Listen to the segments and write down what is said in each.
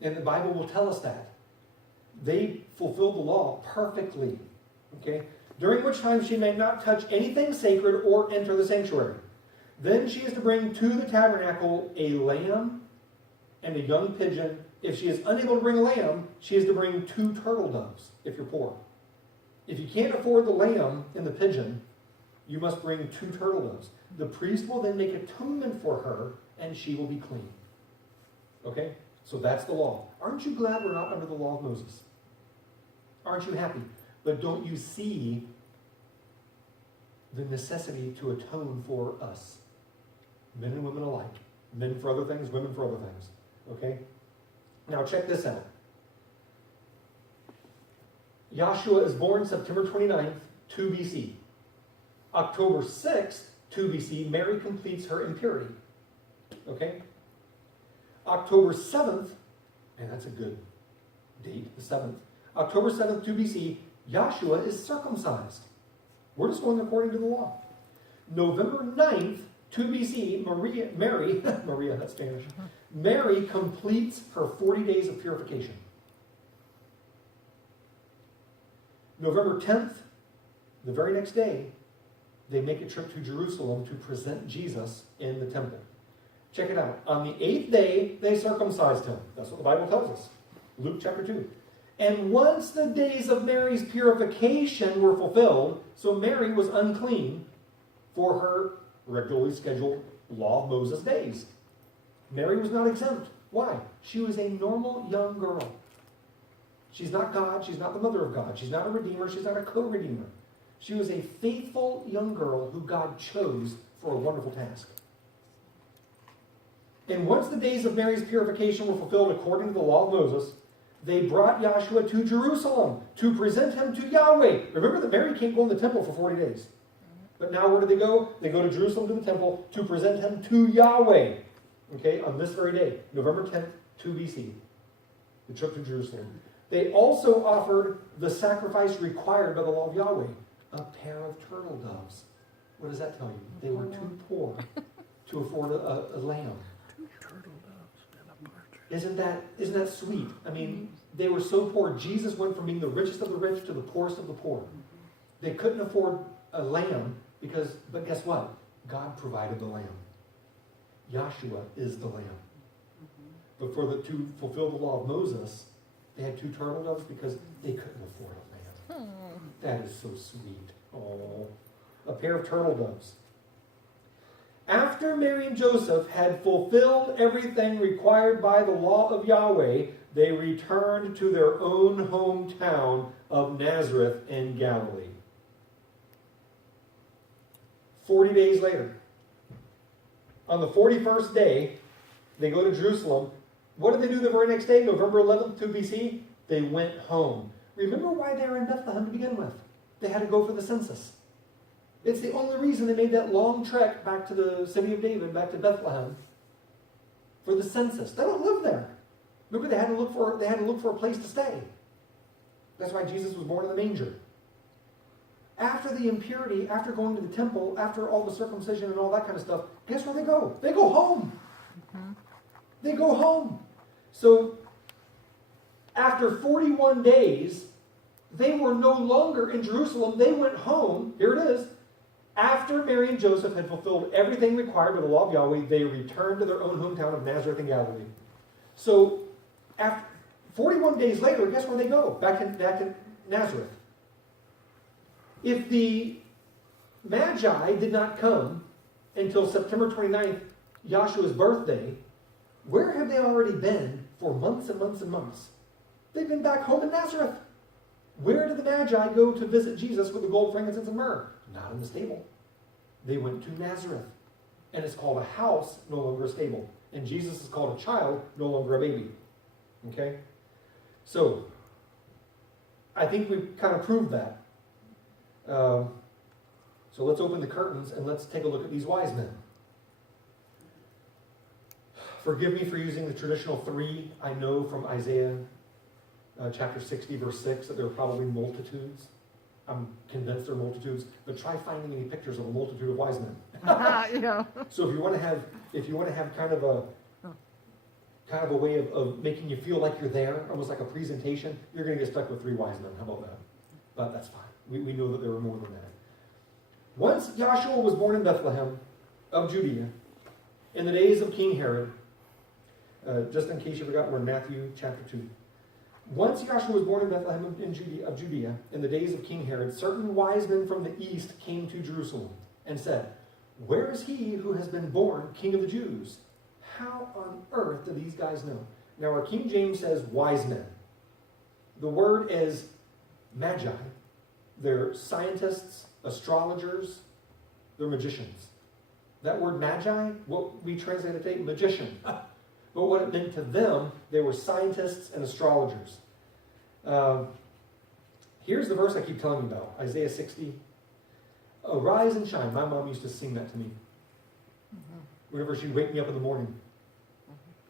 And the Bible will tell us that. They fulfilled the law perfectly. Okay? During which time she may not touch anything sacred or enter the sanctuary. Then she is to bring to the tabernacle a lamb and a young pigeon. If she is unable to bring a lamb, she is to bring 2 turtle doves, if you're poor. If you can't afford the lamb and the pigeon, you must bring 2 turtle doves. The priest will then make atonement for her, and she will be clean. Okay? So that's the law. Aren't you glad we're not under the law of Moses? Aren't you happy? But don't you see the necessity to atone for us? Men and women alike. Men for other things, women for other things. Okay? Now check this out. Yahshua is born September 29th, 2 BC. October 6th, 2 BC, Mary completes her impurity. Okay? October 7th, and that's a good date, the 7th. October 7th, 2 BC, Yahshua is circumcised. We're just going according to the law. November 9th, 2 BC, Maria, that's Spanish. Mary completes her 40 days of purification. November 10th, the very next day, they make a trip to Jerusalem to present Jesus in the temple. Check it out. On the 8th day, they circumcised him. That's what the Bible tells us. Luke chapter 2. And once the days of Mary's purification were fulfilled, so Mary was unclean for her regularly scheduled law of Moses days. Mary was not exempt. Why? She was a normal young girl. She's not God. She's not the mother of God. She's not a redeemer. She's not a co-redeemer. She was a faithful young girl who God chose for a wonderful task. And once the days of Mary's purification were fulfilled according to the law of Moses, they brought Yahshua to Jerusalem to present him to Yahweh. Remember that Mary can't go in the temple for 40 days. But now where do they go? They go to Jerusalem to the temple to present him to Yahweh. Okay, on this very day, November 10th, 2 BC, the trip to Jerusalem. They also offered the sacrifice required by the law of Yahweh, a pair of turtle doves. What does that tell you? They were too poor to afford a lamb. 2 turtle doves and a partridge. Isn't that sweet? I mean, they were so poor. Jesus went from being the richest of the rich to the poorest of the poor. They couldn't afford a lamb but guess what? God provided the lamb. Yahshua is the lamb. But to fulfill the law of Moses, they had 2 turtle doves because they couldn't afford a lamb. That is so sweet. Oh, a pair of turtle doves. After Mary and Joseph had fulfilled everything required by the law of Yahweh, they returned to their own hometown of Nazareth in Galilee. 40 days later, on the 41st day, they go to Jerusalem. What did they do the very next day, November 11th, 2 BC? They went home. Remember why they were in Bethlehem to begin with. They had to go for the census. It's the only reason they made that long trek back to the city of David, back to Bethlehem, for the census. They don't live there. Remember, they had to look for a place to stay. That's why Jesus was born in the manger. After the impurity, after going to the temple, after all the circumcision and all that kind of stuff, guess where they go? They go home. They go home. So, after 41 days, they were no longer in Jerusalem. They went home. Here it is. After Mary and Joseph had fulfilled everything required by the law of Yahweh, they returned to their own hometown of Nazareth in Galilee. So, after 41 days later, guess where they go? Back in Nazareth. If the Magi did not come until September 29th, Yahshua's birthday, where have they already been for months and months and months? They've been back home in Nazareth. Where did the Magi go to visit Jesus with the gold, frankincense, and myrrh? Not in the stable. They went to Nazareth. And it's called a house, no longer a stable. And Jesus is called a child, no longer a baby. Okay? So, I think we've kind of proved that. So let's open the curtains and let's take a look at these wise men. Forgive me for using the traditional 3. I know from Isaiah chapter 60, verse 6, that there are probably multitudes. I'm convinced there are multitudes, but try finding any pictures of a multitude of wise men. Yeah. So if you want to have kind of a kind of a way of making you feel like you're there, almost like a presentation, you're going to get stuck with 3 wise men. How about that? But that's fine. We know that there were more than that. Once Yahshua was born in Bethlehem of Judea, in the days of King Herod, just in case you forgot, we're in Matthew chapter 2. Once Yahshua was born in Bethlehem of Judea, in the days of King Herod, certain wise men from the east came to Jerusalem and said, "Where is he who has been born King of the Jews? How on earth do these guys know?" Now our King James says wise men. The word is magi. They're scientists, astrologers, they're magicians. That word magi, what we translate it today, magician. But what it meant to them, they were scientists and astrologers. Here's the verse I keep telling you about, Isaiah 60. Arise and shine. My mom used to sing that to me. Whenever she'd wake me up in the morning.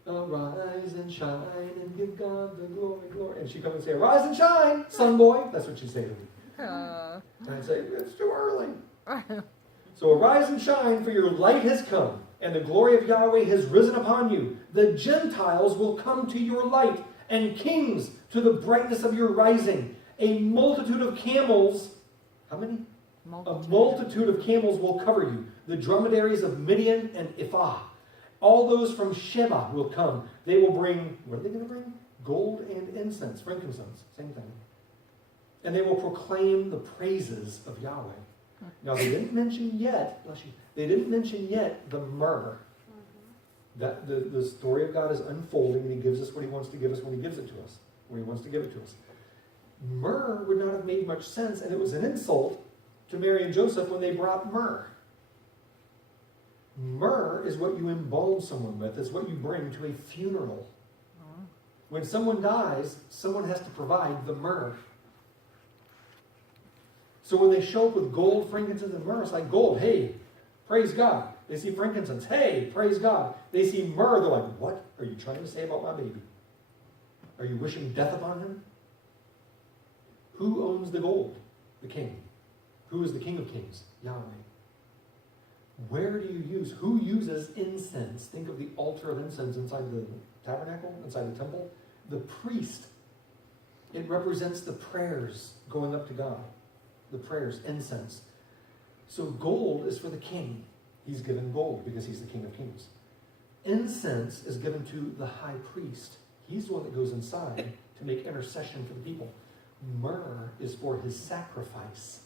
Arise and shine and give God the glory, glory. And she'd come and say, "Arise and shine, son boy." That's what she'd say to me. And I'd say, "It's too early." So arise and shine, for your light has come, and the glory of Yahweh has risen upon you. The Gentiles will come to your light, and kings to the brightness of your rising. A multitude of camels, how many? A multitude of camels will cover you. The dromedaries of Midian and Ephah. All those from Sheba will come. They will bring, what are they going to bring? Gold and incense, frankincense, same thing. And they will proclaim the praises of Yahweh. Now they didn't mention yet, bless you, they didn't mention yet the myrrh. That the story of God is unfolding, and he gives us what he wants to give us when he gives it to us, when he wants to give it to us. Myrrh would not have made much sense, and it was an insult to Mary and Joseph when they brought myrrh. Myrrh is what you embalm someone with. It's what you bring to a funeral. When someone dies, someone has to provide the myrrh. So when they show up with gold, frankincense, and myrrh, it's like gold, hey, praise God. They see frankincense, hey, praise God. They see myrrh, they're like, what are you trying to say about my baby? Are you wishing death upon him? Who owns the gold? The king. Who is the King of Kings? Yahweh. Where do you use? Who uses incense? Think of the altar of incense inside the tabernacle, inside the temple. The priest. It represents the prayers going up to God. The prayers, incense. So gold is for the king. He's given gold because he's the King of Kings. Incense is given to the high priest. He's the one that goes inside to make intercession for the people. Myrrh is for his sacrifice,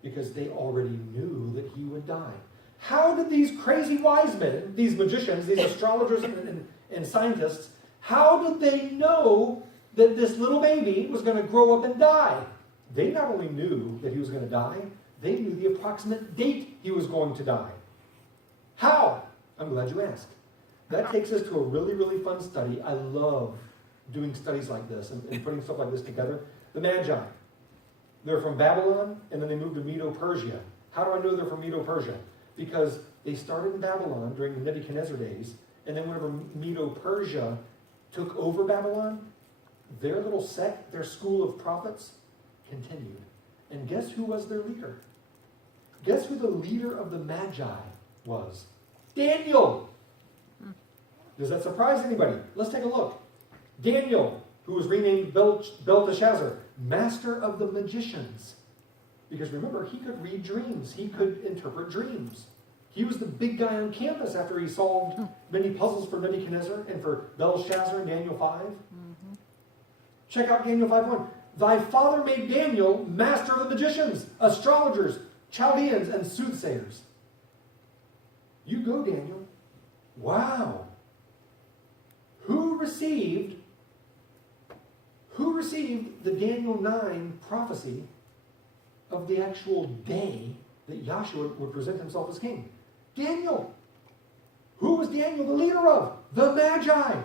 because they already knew that he would die. How did these crazy wise men, these magicians, these astrologers and scientists, how did they know that this little baby was going to grow up and die? They not only knew that he was going to die, they knew the approximate date he was going to die. How? I'm glad you asked. That takes us to a really, really fun study. I love doing studies like this and putting stuff like this together. The Magi. They're from Babylon, and then they moved to Medo-Persia. How do I know they're from Medo-Persia? Because they started in Babylon during the Nebuchadnezzar days, and then whenever Medo-Persia took over Babylon, their little sect, their school of prophets, continued. And guess who was their leader? Guess who the leader of the Magi was? Daniel! Does that surprise anybody? Let's take a look. Daniel, who was renamed Belteshazzar, master of the magicians. Because remember, he could read dreams. He could interpret dreams. He was the big guy on campus after he solved many puzzles for Nebuchadnezzar and for Belshazzar in Daniel 5. Mm-hmm. Check out Daniel 5:1. Thy father made Daniel master of the magicians, astrologers, Chaldeans, and soothsayers. You go, Daniel. Wow. Who received the Daniel 9 prophecy of the actual day that Yahshua would present himself as king? Daniel. Who was Daniel the leader of? The Magi.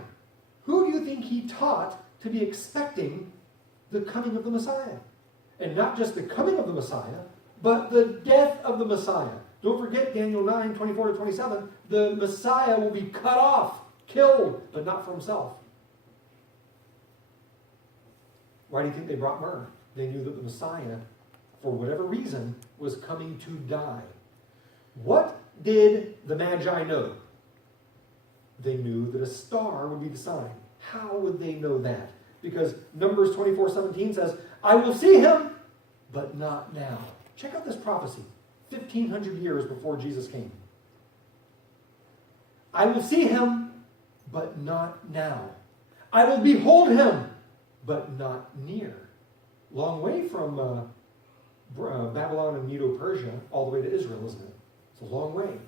Who do you think he taught to be expecting the coming of the Messiah? And not just the coming of the Messiah, but the death of the Messiah. Don't forget Daniel 9, 24 to 27. The Messiah will be cut off, killed, but not for himself. Why do you think they brought myrrh? They knew that the Messiah, for whatever reason, was coming to die. What did the Magi know? They knew that a star would be the sign. How would they know that? Because Numbers 24:17 says, I will see him, but not now. Check out this prophecy, 1,500 years before Jesus came. I will see him, but not now. I will behold him, but not near. Long way from Babylon and Medo-Persia all the way to Israel, isn't it? It's a long way.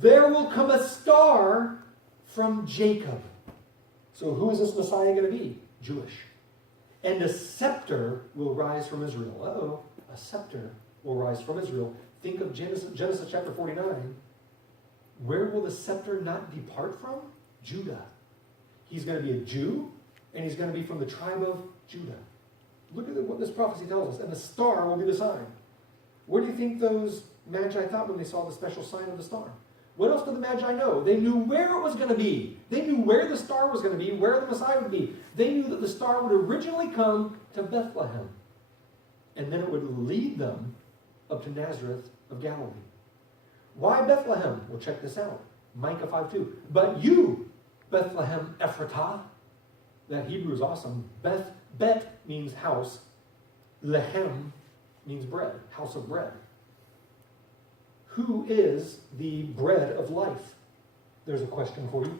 There will come a star from Jacob. So who is this Messiah going to be? Jewish. And a scepter will rise from Israel. Uh-oh, a scepter will rise from Israel. Think of Genesis chapter 49. Where will the scepter not depart from? Judah. He's going to be a Jew, and he's going to be from the tribe of Judah. Look at what this prophecy tells us. And the star will be the sign. What do you think those Magi thought when they saw the special sign of the star? What else did the Magi know? They knew where it was going to be. They knew where the star was going to be, where the Messiah would be. They knew that the star would originally come to Bethlehem. And then it would lead them up to Nazareth of Galilee. Why Bethlehem? Well, check this out. Micah 5:2. But you, Bethlehem Ephratah, that Hebrew is awesome. Bet means house. Lehem means bread, house of bread. Who is the bread of life? There's a question for you.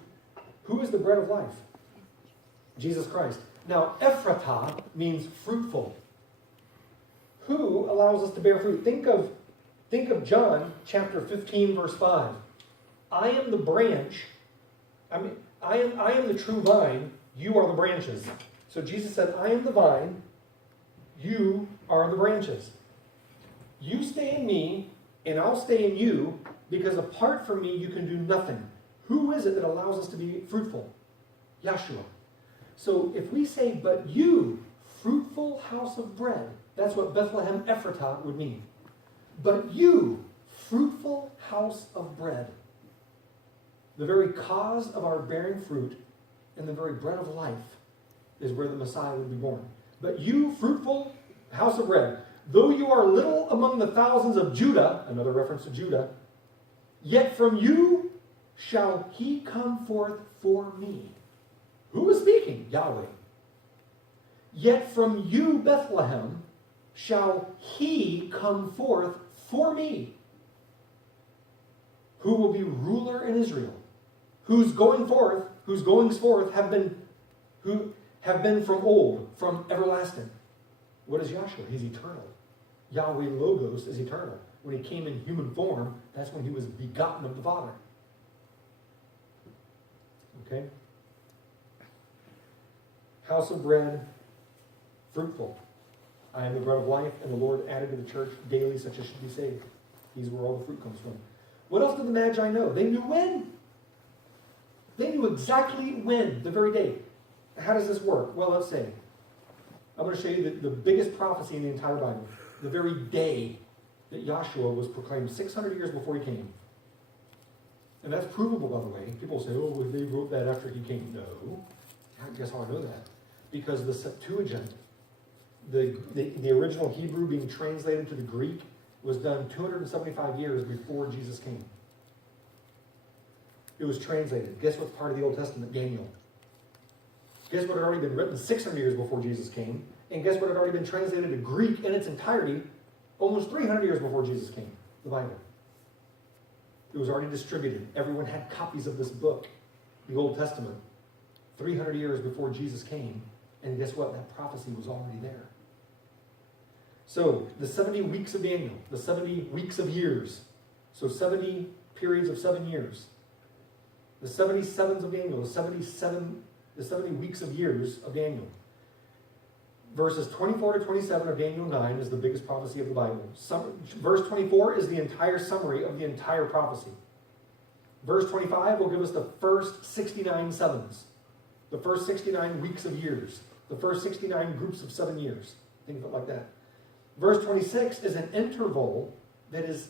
Who is the bread of life? Jesus Christ. Now, Ephratah means fruitful. Who allows us to bear fruit? Think of John chapter 15, verse 5. I am the branch. I am the true vine. You are the branches. So Jesus said, I am the vine. You are the branches. You stay in me, and I'll stay in you, because apart from me, you can do nothing. Who is it that allows us to be fruitful? Yahshua. So if we say, but you, fruitful house of bread, that's what Bethlehem Ephratah would mean. But you, fruitful house of bread. The very cause of our bearing fruit and the very bread of life is where the Messiah would be born. But you, fruitful house of bread, though you are little among the thousands of Judah, another reference to Judah, yet from you shall he come forth for me. Who is speaking? Yahweh. Yet from you, Bethlehem, shall he come forth for me, who will be ruler in Israel, whose goings forth have been from old, from everlasting. What is Yahshua? He's eternal. Yahweh Logos is eternal. When he came in human form, that's when he was begotten of the Father. Okay? House of bread, fruitful. I am the bread of life, and the Lord added to the church daily such as should be saved. These are where all the fruit comes from. What else did the Magi know? They knew when. They knew exactly when, the very day. How does this work? Well, let's say, I'm going to show you the biggest prophecy in the entire Bible. The very day that Yahshua was proclaimed 600 years before he came. And that's provable, by the way. People say, oh, they wrote that after he came. No. Guess how I know that? Because the Septuagint, the original Hebrew being translated to the Greek, was done 275 years before Jesus came. It was translated. Guess what's part of the Old Testament? Daniel. Guess what had already been written 600 years before Jesus came? And guess what had already been translated to Greek in its entirety almost 300 years before Jesus came? The Bible. It was already distributed. Everyone had copies of this book, the Old Testament, 300 years before Jesus came. And guess what? That prophecy was already there. So, the 70 weeks of Daniel, the 70 weeks of years, so 70 periods of 7 years. The 77s of Daniel, the 70 weeks of years of Daniel. Verses 24 to 27 of Daniel 9 is the biggest prophecy of the Bible. Verse 24 is the entire summary of the entire prophecy. Verse 25 will give us the first 69 sevens. The first 69 weeks of years. The first 69 groups of 7 years. Think of it like that. Verse 26 is an interval that is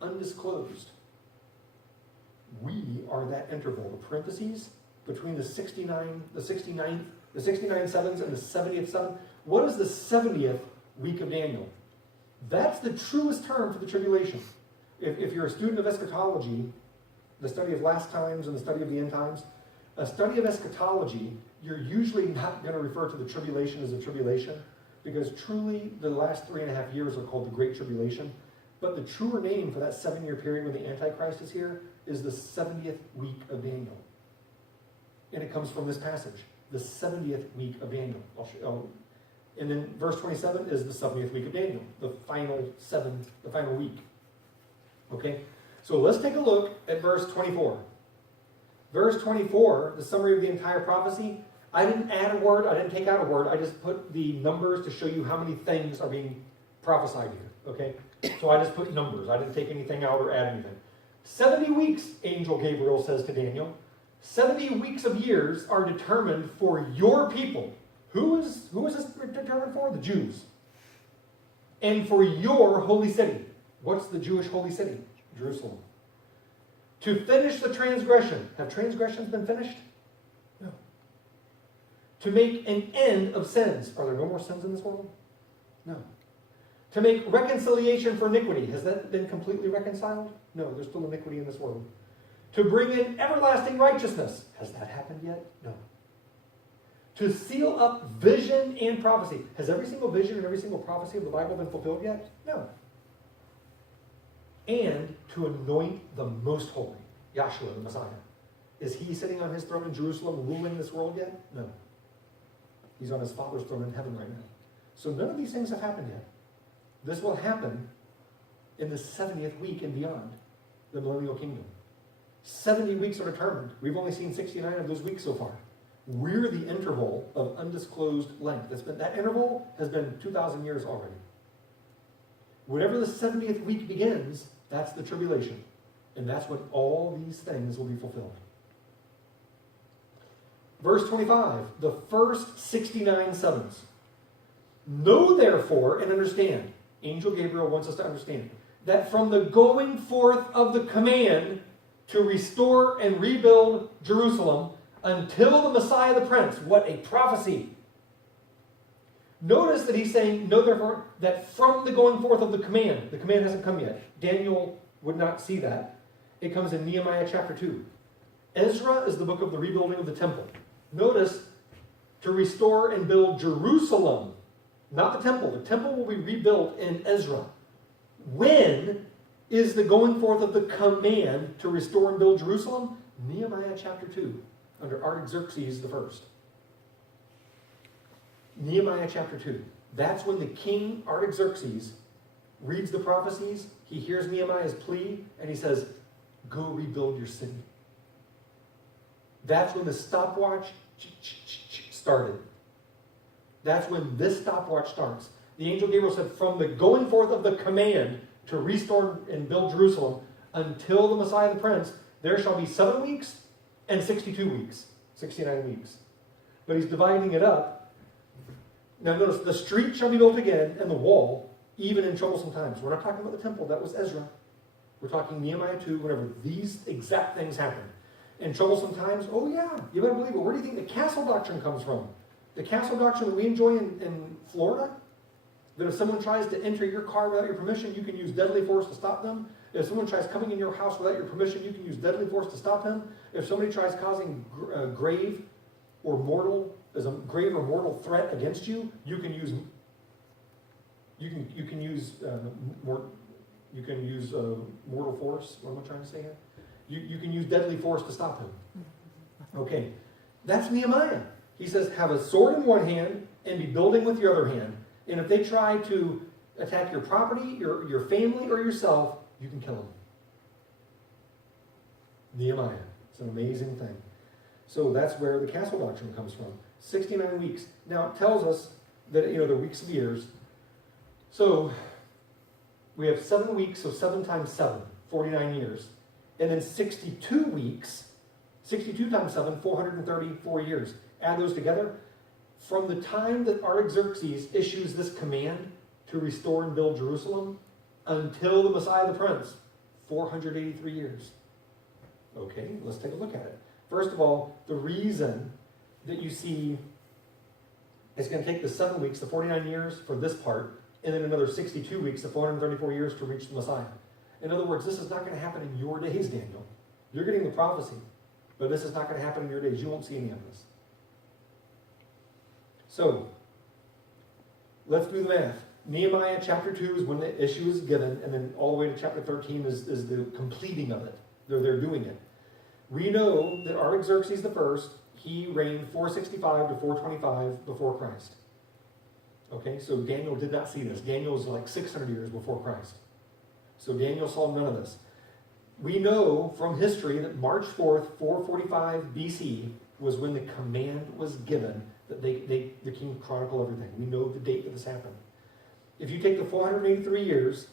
undisclosed. We are that interval, the parentheses between the 69 sevens and the 70th seven. What is the 70th week of Daniel? That's the truest term for the tribulation. If you're a student of eschatology, the study of last times and the study of the end times, a study of eschatology, you're usually not going to refer to the tribulation as a tribulation, because truly the last 3.5 years are called the Great Tribulation. But the truer name for that 7-year period when the Antichrist is here is the 70th week of Daniel. And it comes from this passage, the 70th week of Daniel. And then verse 27 is the 70th week of Daniel, the final week. Okay? So let's take a look at verse 24. Verse 24, the summary of the entire prophecy. I didn't add a word, I didn't take out a word, I just put the numbers to show you how many things are being prophesied here. Okay? So I just put numbers, I didn't take anything out or add anything. 70 weeks, Angel Gabriel says to Daniel. 70 weeks of years are determined for your people. Who is this determined for? The Jews. And for your holy city. What's the Jewish holy city? Jerusalem. To finish the transgression. Have transgressions been finished? No. To make an end of sins. Are there no more sins in this world? No. To make reconciliation for iniquity. Has that been completely reconciled? No, there's still iniquity in this world. To bring in everlasting righteousness. Has that happened yet? No. To seal up vision and prophecy. Has every single vision and every single prophecy of the Bible been fulfilled yet? No. And to anoint the most holy, Yahshua, the Messiah. Is he sitting on his throne in Jerusalem ruling this world yet? No. He's on his Father's throne in heaven right now. So none of these things have happened yet. This will happen in the 70th week and beyond, the millennial kingdom. 70 weeks are determined. We've only seen 69 of those weeks so far. We're the interval of undisclosed length. That interval has been 2,000 years already. Whenever the 70th week begins, that's the tribulation. And that's when all these things will be fulfilled. Verse 25, the first 69 sevens. Know therefore and understand, Angel Gabriel wants us to understand, that from the going forth of the command to restore and rebuild Jerusalem until the Messiah the Prince, what a prophecy. Notice that he's saying, know therefore, that from the going forth of the command hasn't come yet. Daniel would not see that. It comes in Nehemiah chapter 2. Ezra is the book of the rebuilding of the temple. Notice, to restore and build Jerusalem, not the temple. The temple will be rebuilt in Ezra. When is the going forth of the command to restore and build Jerusalem? Nehemiah chapter 2, under Artaxerxes the first. Nehemiah chapter 2. That's when the king Artaxerxes reads the prophecies, he hears Nehemiah's plea, and he says, go rebuild your city. That's when the stopwatch started. That's when this stopwatch starts. The angel Gabriel said, from the going forth of the command to restore and build Jerusalem until the Messiah the Prince, there shall be 7 weeks and 62 weeks, 69 weeks. But he's dividing it up. Now notice, the street shall be built again, and the wall, even in troublesome times. We're not talking about the temple, that was Ezra. We're talking Nehemiah 2, whenever these exact things happen. In troublesome times, oh yeah, you better believe it. Where do you think the castle doctrine comes from? The castle doctrine that we enjoy in Florida? That if someone tries to enter your car without your permission, you can use deadly force to stop them. If someone tries coming in your house without your permission, you can use deadly force to stop him. If somebody tries causing grave or mortal threat against you, you can use mortal force. What am I trying to say here? You can use deadly force to stop him. Okay, that's Nehemiah. He says, have a sword in one hand and be building with your other hand. And if they try to attack your property, your family, or yourself, you can kill them. Nehemiah. It's an amazing thing. So that's where the castle doctrine comes from. 69 weeks. Now it tells us that, the weeks of years. So we have 7 weeks, so 7 times 7, 49 years. And then 62 weeks, 62 times 7, 434 years. Add those together. From the time that Artaxerxes issues this command to restore and build Jerusalem until the Messiah the Prince, 483 years. Okay, let's take a look at it. First of all, the reason that you see it's going to take the 7 weeks, the 49 years for this part, and then another 62 weeks, the 434 years to reach the Messiah. In other words, this is not going to happen in your days, Daniel. You're getting the prophecy, but this is not going to happen in your days. You won't see any of this. So, let's do the math. Nehemiah chapter 2 is when the issue is given, and then all the way to chapter 13 is the completing of it. They're doing it. We know that Artaxerxes I, he reigned 465 to 425 before Christ. Okay, so Daniel did not see this. Daniel was like 600 years before Christ. So Daniel saw none of this. We know from history that March 4th, 445 BC was when the command was given that the king chronicle everything. We know the date that this happened. If you take the 483 years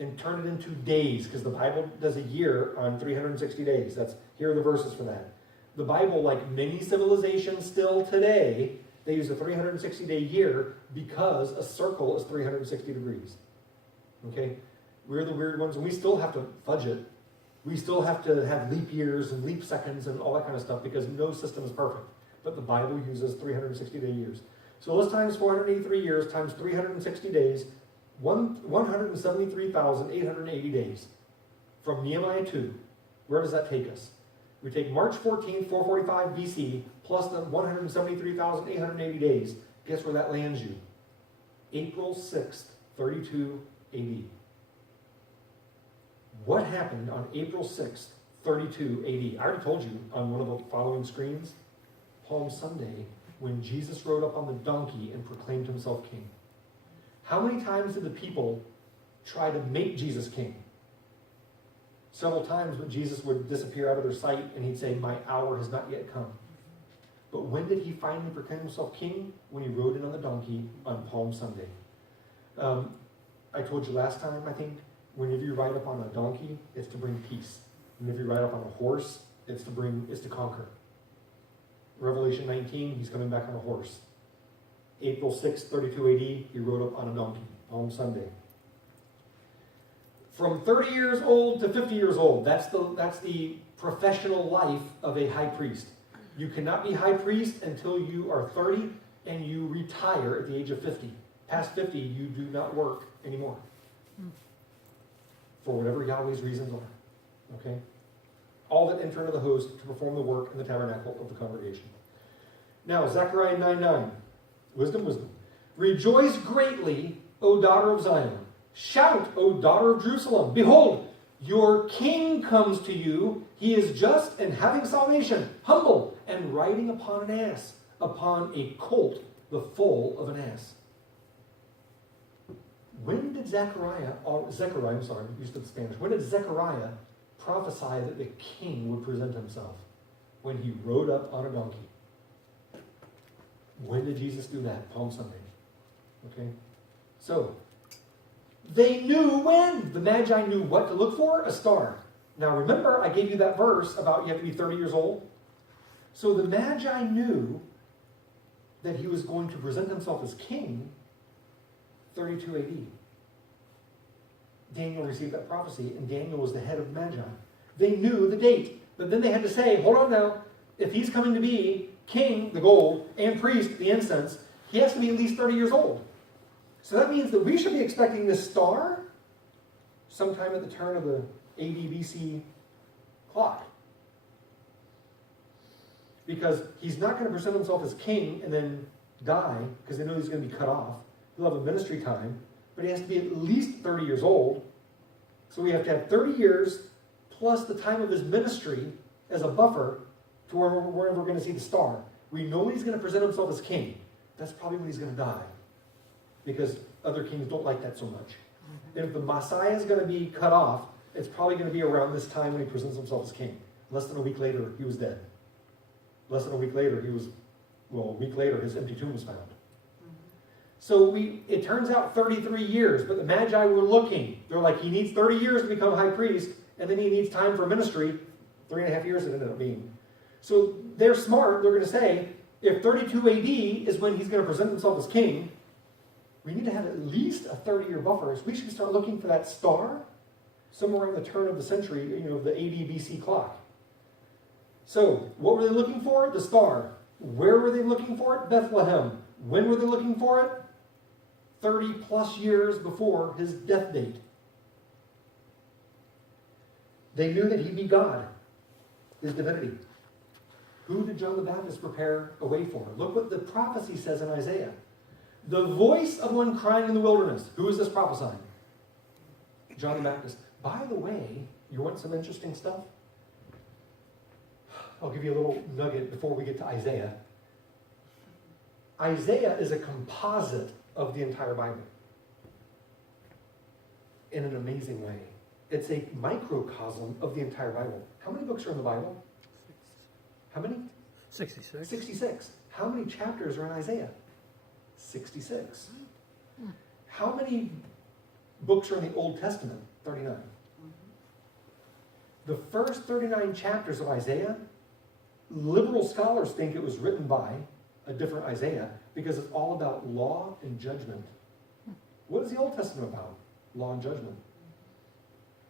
and turn it into days, because the Bible does a year on 360 days. Here are the verses for that. The Bible, like many civilizations still today, they use a 360-day year because a circle is 360 degrees. Okay? We're the weird ones, and we still have to fudge it. We still have to have leap years and leap seconds and all that kind of stuff because no system is perfect. But the Bible uses 360-day years. So let's times 483 years times 360 days, 173,880 days from Nehemiah 2. Where does that take us? We take March 14, 445 BC, plus the 173,880 days. Guess where that lands you? April 6th, 32 AD. What happened on April 6th, 32 AD? I already told you on one of the following screens. Palm Sunday, when Jesus rode up on the donkey and proclaimed himself king. How many times did the people try to make Jesus king? Several times when Jesus would disappear out of their sight and he'd say, my hour has not yet come. But when did he finally proclaim himself king? When he rode in on the donkey on Palm Sunday. I told you last time, I think, whenever you ride up on a donkey, it's to bring peace. Whenever you ride up on a horse, it's to conquer. Revelation 19, he's coming back on a horse. April 6, 32 AD, he rode up on a donkey, Palm Sunday. From 30 years old to 50 years old, that's the professional life of a high priest. You cannot be high priest until you are 30 and you retire at the age of 50. Past 50, you do not work anymore. For whatever Yahweh's reasons are. Okay? All that enter into the host to perform the work in the tabernacle of the congregation. Now, Zechariah 9:9. Wisdom. Rejoice greatly, O daughter of Zion. Shout, O daughter of Jerusalem. Behold, your king comes to you. He is just and having salvation, humble, and riding upon an ass, upon a colt, the foal of an ass. When did Zechariah, used to the Spanish, when did Zechariah prophesy that the king would present himself? When he rode up on a donkey. When did Jesus do that? Palm Sunday. Okay? So, they knew when. The Magi knew what to look for? A star. Now remember, I gave you that verse about you have to be 30 years old. So the Magi knew that he was going to present himself as king 32 AD. Daniel received that prophecy, and Daniel was the head of the Magi. They knew the date, but then they had to say, hold on now, if he's coming to be king, the gold, and priest, the incense, he has to be at least 30 years old. So that means that we should be expecting this star sometime at the turn of the AD BC clock. Because he's not going to present himself as king and then die, because they know he's going to be cut off. He'll have a ministry time, but he has to be at least 30 years old. So we have to have 30 years plus the time of his ministry as a buffer to where we're going to see the star. We know he's going to present himself as king. That's probably when he's going to die, because other kings don't like that so much. And if the Messiah is going to be cut off, it's probably going to be around this time when he presents himself as king. Less than a week later, he was dead. Less than a week later, a week later, his empty tomb was found. So it turns out 33 years, but the Magi were looking. They're like, he needs 30 years to become high priest, and then he needs time for ministry. 3.5 years it ended up being. So they're smart. They're going to say, if 32 AD is when he's going to present himself as king, we need to have at least a 30-year buffer. So we should start looking for that star somewhere around the turn of the century, the AD BC clock. So what were they looking for? The star. Where were they looking for it? Bethlehem. When were they looking for it? 30 plus years before his death date. They knew that he'd be God. his divinity. Who did John the Baptist prepare a way for? Look what the prophecy says in Isaiah. The voice of one crying in the wilderness. Who is this prophesying? John the Baptist. By the way, you want some interesting stuff? I'll give you a little nugget before we get to Isaiah. Isaiah is a composite of the entire Bible in an amazing way. It's a microcosm of the entire Bible. How many books are in the Bible? How many? 66. 66. How many chapters are in Isaiah? 66. How many books are in the Old Testament? 39. The first 39 chapters of Isaiah, liberal scholars think it was written by a different Isaiah because it's all about law and judgment. What is the Old Testament about? Law and judgment.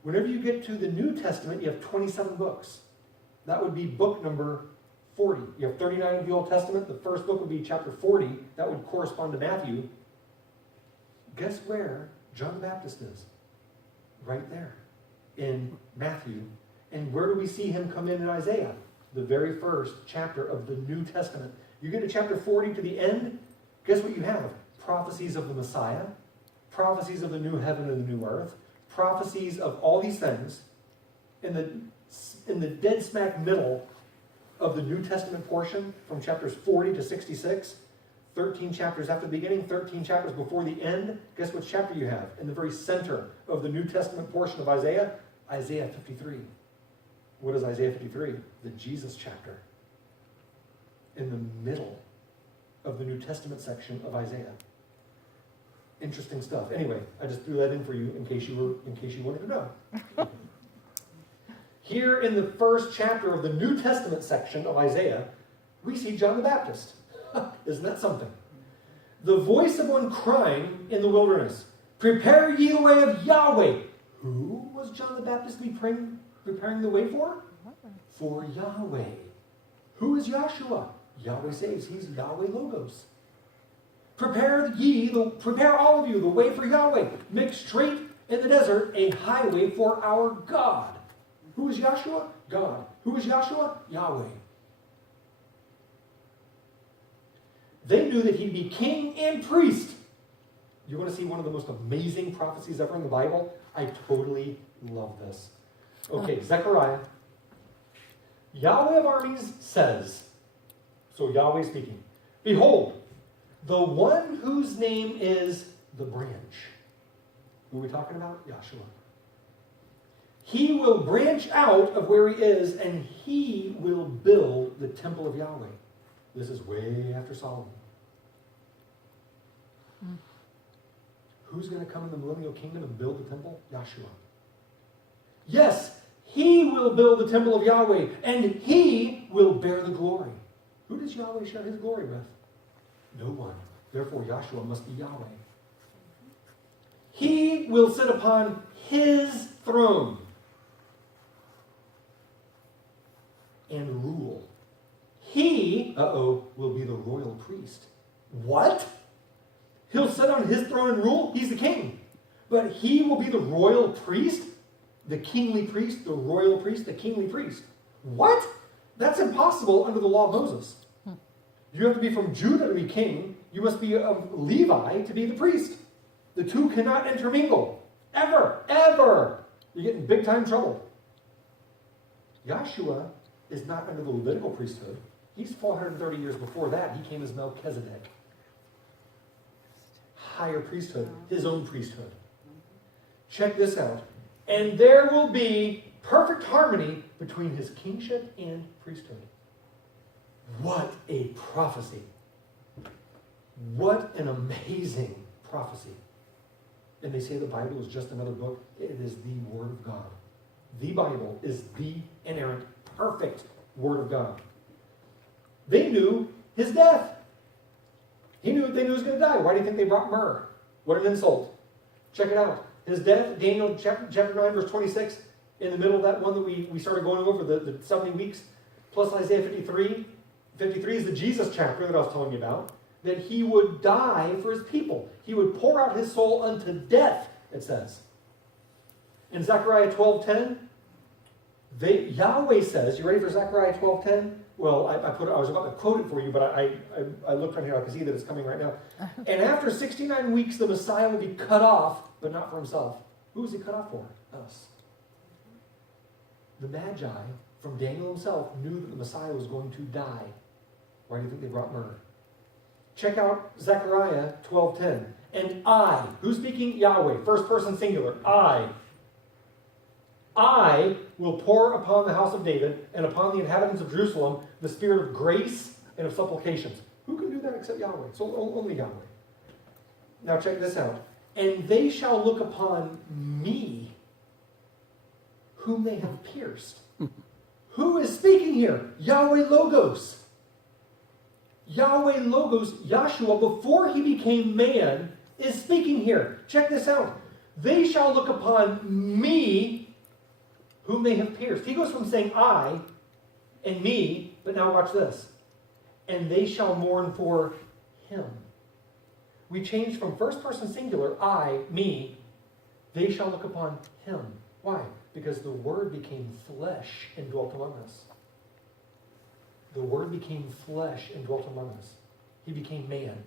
Whenever you get to the New Testament, you have 27 books. That would be book number 40. You have 39 of the Old Testament. The first book would be chapter 40. That would correspond to Matthew. Guess where John the Baptist is? Right there in Matthew. And where do we see him come in Isaiah? The very first chapter of the New Testament. You get to chapter 40 to the end, guess what you have? Prophecies of the Messiah, prophecies of the new heaven and the new earth, prophecies of all these things. In the dead smack middle of the New Testament portion, from chapters 40 to 66, 13 chapters after the beginning, 13 chapters before the end, guess what chapter you have? In the very center of the New Testament portion of Isaiah, Isaiah 53. What is Isaiah 53? The Jesus chapter. In the middle of the New Testament section of Isaiah. Interesting stuff. Anyway, I just threw that in for you in case you wanted to know. Here in the first chapter of the New Testament section of Isaiah, we see John the Baptist. Isn't that something? The voice of one crying in the wilderness, prepare ye the way of Yahweh. Who was John the Baptist preparing the way for? For Yahweh. Who is Yahshua? Yahweh saves. He's Yahweh Logos. Prepare all of you the way for Yahweh. Make straight in the desert a highway for our God. Who is Yahshua? God. Who is Yahshua? Yahweh. They knew that he'd be king and priest. You want to see one of the most amazing prophecies ever in the Bible? I totally love this. Okay, Zechariah. Yahweh of armies says, so Yahweh speaking, behold, the one whose name is the branch. Who are we talking about? Yahshua. He will branch out of where he is, and he will build the temple of Yahweh. This is way after Solomon. Who's going to come in the millennial kingdom and build the temple? Yahshua. Yes, he will build the temple of Yahweh, and he will bear the glory. Who does Yahweh share his glory with? No one. Therefore, Yahshua must be Yahweh. He will sit upon his throne and rule. He, will be the royal priest. What? He'll sit on his throne and rule? He's the king. But he will be the royal priest? The kingly priest, the royal priest, the kingly priest. What? That's impossible under the law of Moses. You have to be from Judah to be king. You must be of Levi to be the priest. The two cannot intermingle. Ever. Ever. You get in big time trouble. Yahshua is not under the Levitical priesthood. He's 430 years before that. He came as Melchizedek. Higher priesthood. His own priesthood. Check this out. And there will be perfect harmony between his kingship and priesthood. What a prophecy. What an amazing prophecy. And they say the Bible is just another book. It is the Word of God. The Bible is the inerrant, perfect Word of God. They knew his death. They knew he was going to die. Why do you think they brought myrrh? What an insult. Check it out. His death, Daniel chapter 9, verse 26, in the middle of that one that we started going over, the 70 weeks, plus Isaiah 53. 53 is the Jesus chapter that I was telling you about, that he would die for his people. He would pour out his soul unto death, it says. In Zechariah 12:10, Yahweh says, you ready for Zechariah 12:10? Well, I was about to quote it for you, but I looked right here. I can see that it's coming right now. And after 69 weeks, the Messiah will be cut off, but not for himself. Who is he cut off for? Us. The Magi, from Daniel himself, knew that the Messiah was going to die. Why do you think they brought myrrh? Check out Zechariah 12:10. And I, who's speaking? Yahweh, first person singular. I will pour upon the house of David and upon the inhabitants of Jerusalem the spirit of grace and of supplications. Who can do that except Yahweh? So only Yahweh. Now check this out. And they shall look upon me, whom they have pierced. Who is speaking here? Yahweh Logos. Yahweh Logos, Yahshua, before he became man, is speaking here. Check this out. They shall look upon me, whom they have pierced. He goes from saying I and me, but now watch this. And they shall mourn for him. We changed from first person singular, I, me. They shall look upon him. Why? Because the Word became flesh and dwelt among us. The Word became flesh and dwelt among us. He became man.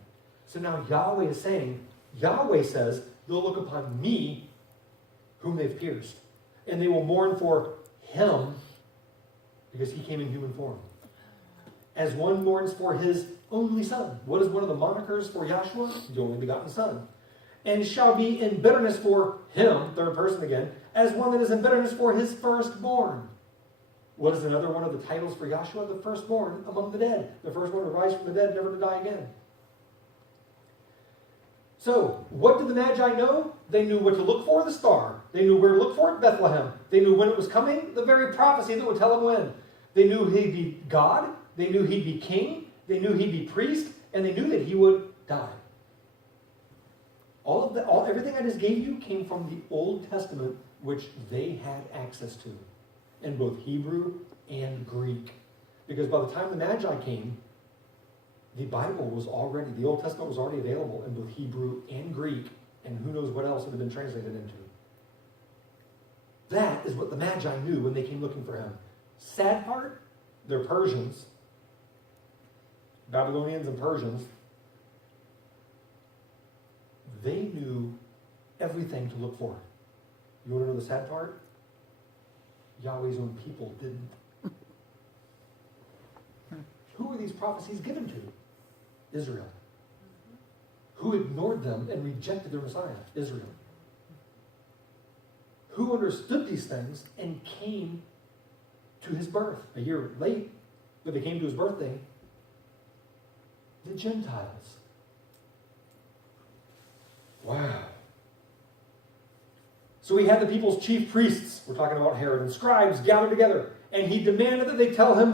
So now Yahweh is saying, Yahweh says, they'll look upon me, whom they've pierced. And they will mourn for him, because he came in human form. As one mourns for his only son. What is one of the monikers for Yahshua? The only begotten son. And shall be in bitterness for him, third person again, as one that is in bitterness for his firstborn. What is another one of the titles for Yahshua? The firstborn among the dead. The first one to rise from the dead, never to die again. So, what did the Magi know? They knew what to look for, the star. They knew where to look for it, Bethlehem. They knew when it was coming, the very prophecy that would tell them when. They knew he'd be God. They knew he'd be king. They knew he'd be priest. And they knew that he would die. Everything I just gave you came from the Old Testament, which they had access to, in both Hebrew and Greek. Because by the time the Magi came, the Bible was already, the Old Testament was already available in both Hebrew and Greek, and who knows what else it had been translated into. That is what the Magi knew when they came looking for him. Sad part, they're Persians, Babylonians and Persians. They knew everything to look for. You want to know the sad part? Yahweh's own people didn't. Who were these prophecies given to? Israel. Who ignored them and rejected their Messiah? Israel. Who understood these things and came to his birth a year late, but they came to his birthday? The Gentiles. Wow. So he had the people's chief priests, we're talking about Herod, and scribes gathered together, and he demanded that they tell him